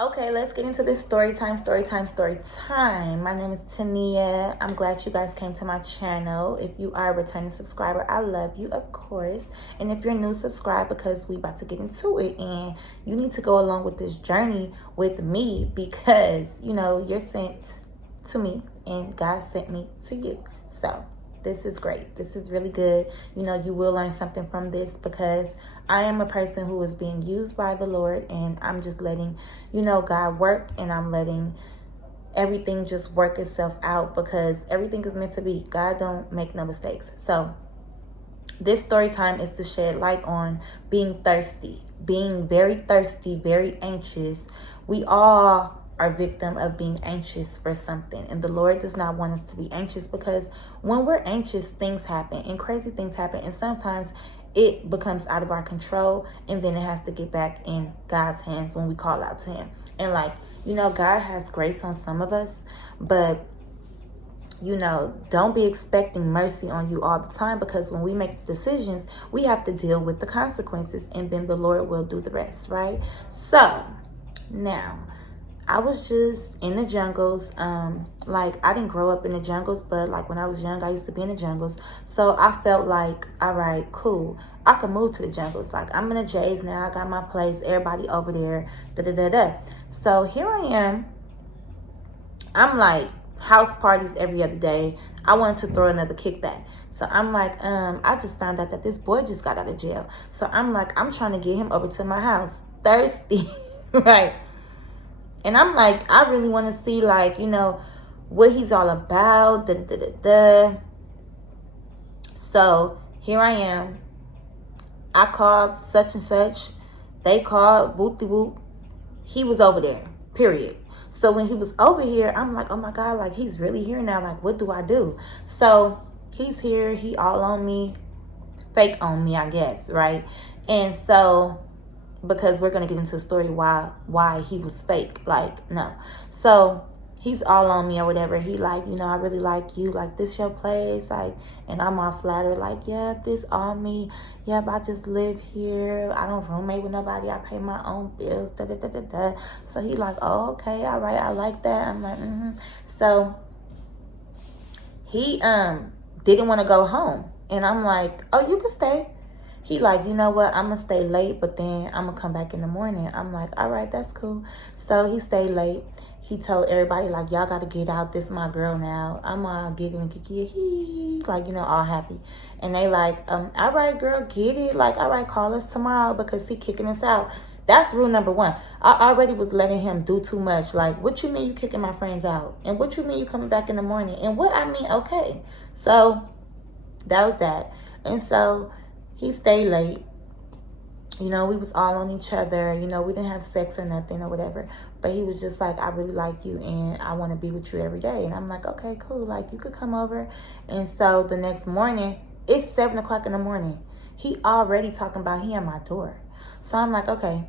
Okay, let's get into this story time. My name is Tania. I'm glad you guys came to my channel. If you are a returning subscriber, I love you, of course. And if you're new, subscribe because we about to get into it. And you need to go along with this journey with me because, you're sent to me and God sent me to you. So this is great. This is really good. You will learn something from this because I am a person who is being used by the Lord, and I'm just letting, God work, and I'm letting everything just work itself out because everything is meant to be. God don't make no mistakes. So this story time is to shed light on being thirsty, being very thirsty, very anxious. We all are victim of being anxious for something, and the Lord does not want us to be anxious because when we're anxious, things happen and crazy things happen, and sometimes it becomes out of our control, and then it has to get back in God's hands when we call out to him. And God has grace on some of us, but don't be expecting mercy on you all the time, because when we make decisions, we have to deal with the consequences, and then the Lord will do the rest, right? So now, I was just in the jungles. I didn't grow up in the jungles, but when I was young, I used to be in the jungles. So I felt like, all right, cool, I could move to the jungles. I'm in the J's now. I got my place. Everybody over there. So here I am. I'm house parties every other day. I wanted to throw another kickback. So I'm I just found out that this boy just got out of jail. So I'm trying to get him over to my house. Thirsty, right? And I'm I really want to see what he's all about. So here I am. I called such and such. They called whoop de whoop. He was over there, period. So when he was over here, I'm oh my God, he's really here now. What do I do? So he's here. He all on me, fake on me, I guess, right? And so, because we're going to get into the story why he was fake. No. So he's all on me or whatever. He I really like you. This your place. And I'm all flattered. Yeah, this all me. Yep, I just live here. I don't roommate with nobody. I pay my own bills. So he oh, okay, all right. I like that. I'm So he didn't want to go home. And I'm oh, you can stay. He you know what, I'm going to stay late, but then I'm going to come back in the morning. I'm all right, that's cool. So he stayed late. He told everybody, y'all got to get out. This is my girl now. I'm all giggling, kiki, all happy. And they all right, girl, get it. All right, call us tomorrow because he kicking us out. That's rule number one. I already was letting him do too much. What you mean you kicking my friends out? And what you mean you coming back in the morning? And what I mean, okay. So that was that. And so he stayed late. We was all on each other. We didn't have sex or nothing or whatever. But he was just I really like you and I want to be with you every day. And I'm okay, cool. You could come over. And so the next morning, it's 7 o'clock in the morning. He already talking about he at my door. So I'm okay.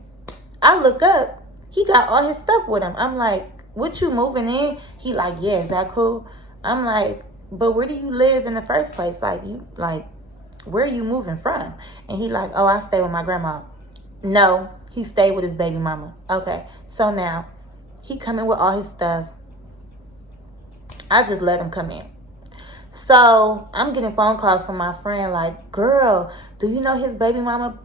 I look up. He got all his stuff with him. I'm what, you moving in? He yeah, is that cool? I'm but where do you live in the first place? Where are you moving from? And he oh, I stay with my grandma. No, he stayed with his baby mama. Okay, so now he come in with all his stuff. I just let him come in. So I'm getting phone calls from my friend girl, do you know his baby mama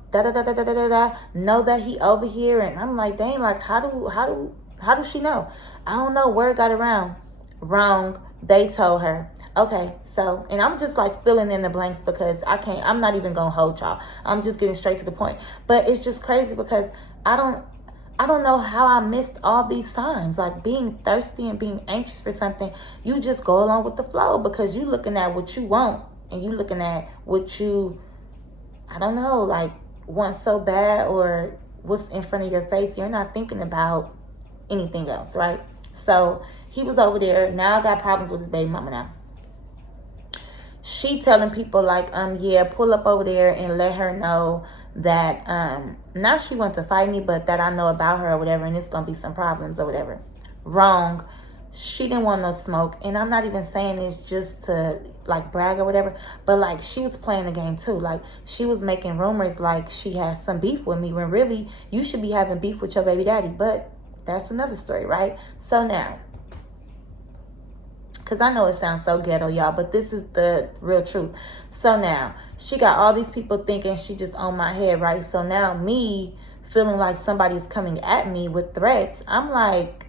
know that he over here? And I'm dang, how do she know? I don't know, word got around. Wrong. They told her. Okay, so, and I'm just filling in the blanks because I'm not even gonna hold y'all. I'm just getting straight to the point. But it's just crazy because I don't know how I missed all these signs. Being thirsty and being anxious for something, you just go along with the flow because you looking at what you want and you looking at what you, I don't know, want so bad or what's in front of your face. You're not thinking about anything else, right? So he was over there. Now I got problems with his baby mama now. She telling people yeah, pull up over there and let her know that not she wants to fight me, but that I know about her or whatever, and it's gonna be some problems or whatever. Wrong. She didn't want no smoke, and I'm not even saying this just to brag or whatever, but she was playing the game too. She was making rumors she has some beef with me when really you should be having beef with your baby daddy. But That's another story, right? So now, because I know it sounds so ghetto, y'all, but this is the real truth. So now, she got all these people thinking she just on my head, right? So now me feeling like somebody's coming at me with threats, I'm like,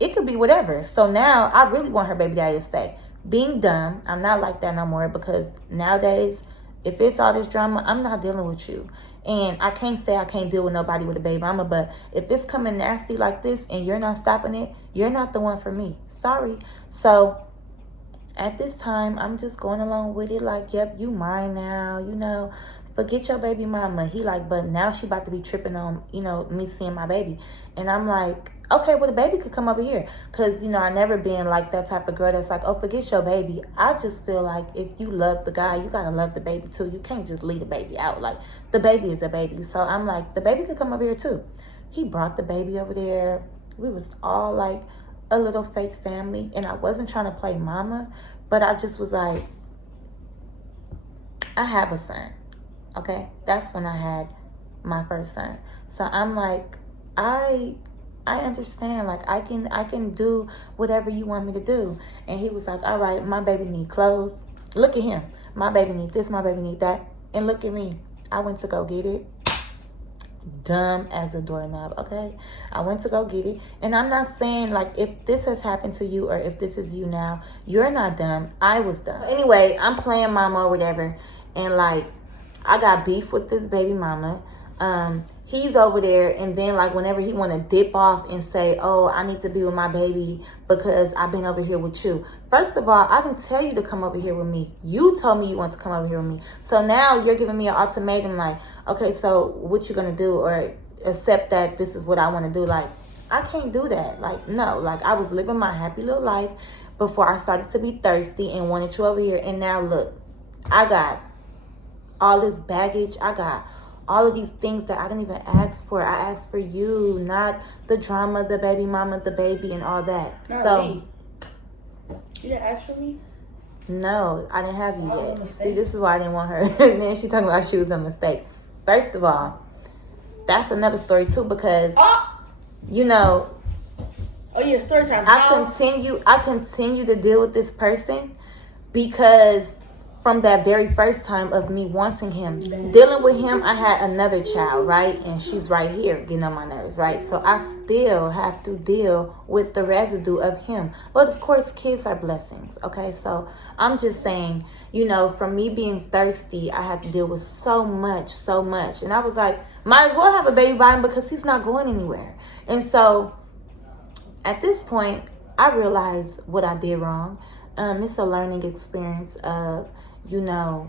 it could be whatever. So now I really want her baby daddy to stay. Being dumb, I'm not like that no more, because nowadays, if it's all this drama, I'm not dealing with you. And I can't say I can't deal with nobody with a baby mama, but if it's coming nasty like this and you're not stopping it, you're not the one for me. Sorry. So at this time, I'm just going along with it like, yep, you mine now, you know, forget your baby mama. He like, but now she about to be tripping on, you know, me seeing my baby. And I'm like, okay, well, the baby could come over here. Because, you know, I never been like that type of girl that's like, oh, forget your baby. I just feel like if you love the guy, you got to love the baby too. You can't just leave the baby out. Like, the baby is a baby. So I'm like, the baby could come over here too. He brought the baby over there. We was all like a little fake family. And I wasn't trying to play mama, but I just was like, I have a son. Okay? That's when I had my first son. So I'm like, I understand, like I can do whatever you want me to do. And he was like, all right, my baby need clothes. Look at him. My baby need this, my baby need that. And look at me. I went to go get it. Dumb as a doorknob, okay? I went to go get it. And I'm not saying like if this has happened to you or if this is you now, you're not dumb. I was dumb. Anyway, I'm playing mama or whatever. And like, I got beef with this baby mama. He's over there, and then like whenever he want to dip off and say, oh, I need to be with my baby because I've been over here with you. First of all, I didn't tell you to come over here with me. You told me you want to come over here with me. So now you're giving me an ultimatum like, okay, so what you gonna do, or accept that this is what I want to do? Like, I can't do that. Like, no, like I was living my happy little life before I started to be thirsty and wanted you over here. And now look, I got all this baggage. I got all of these things that I didn't even ask for. I asked for you, not the drama, the baby mama, the baby, and all that. Not so me. You didn't ask for me? No, I didn't have you yet. See, this is why I didn't want her. And then she talking about she was a mistake. First of all, that's another story too, because you know, oh yeah, story time. I continue to deal with this person because from that very first time of me wanting him, dealing with him, I had another child, right? And she's right here getting on my nerves, right? So I still have to deal with the residue of him. But of course, kids are blessings, okay? So I'm just saying, you know, from me being thirsty, I had to deal with so much. And I was like, might as well have a baby by him because he's not going anywhere. And so at this point, I realized what I did wrong. It's a learning experience of, you know,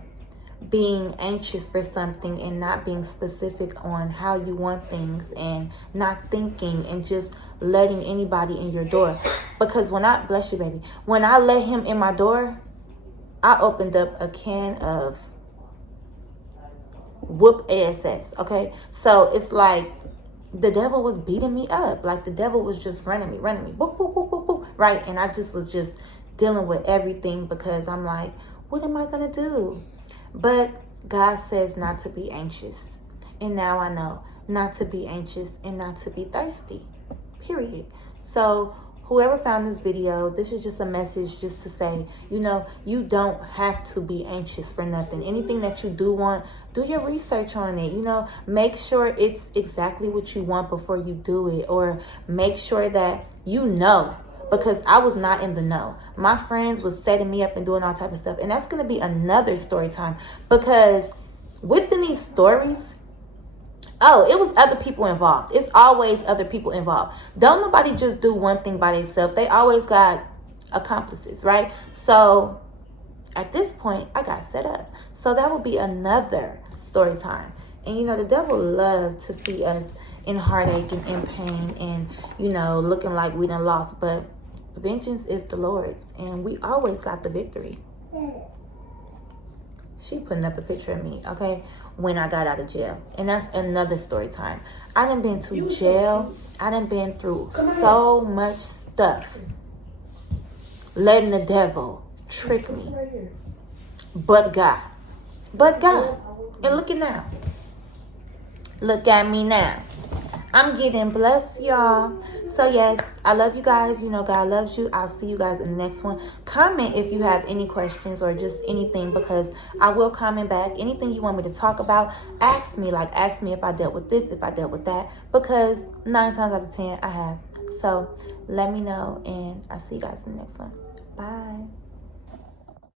being anxious for something and not being specific on how you want things and not thinking and just letting anybody in your door. Because when I, bless you, baby, when I let him in my door, I opened up a can of whoop ass, okay? So it's like the devil was beating me up. Like the devil was just running me, boop, boop, boop, boop, boop, right? And I just was just dealing with everything because I'm like, what am I going to do? But God says not to be anxious. And now I know not to be anxious and not to be thirsty, period. So whoever found this video, this is just a message just to say, you know, you don't have to be anxious for nothing. Anything that you do want, do your research on it. You know, make sure it's exactly what you want before you do it. Or make sure that you know. Because I was not in the know. My friends was setting me up and doing all type of stuff. And that's going to be another story time. Because within these stories, it was other people involved. It's always other people involved. Don't nobody just do one thing by themselves. They always got accomplices, right? So at this point, I got set up. So that will be another story time. And you know, the devil loves to see us in heartache and in pain and, you know, looking like we done lost. But vengeance is the Lord's, and we always got the victory. She putting up a picture of me, okay, when I got out of jail. And that's another story time. I done been to jail. I done been through so much stuff. Letting the devil trick me. But God. And look at now. Look at me now. I'm getting blessed, y'all. So yes, I love you guys. You know God loves you. I'll see you guys in the next one. Comment if you have any questions or just anything, because I will comment back. Anything you want me to talk about, ask me. Like, ask me if I dealt with this, if I dealt with that, because 9 times out of 10 I have. So let me know, and I'll see you guys in the next one. Bye.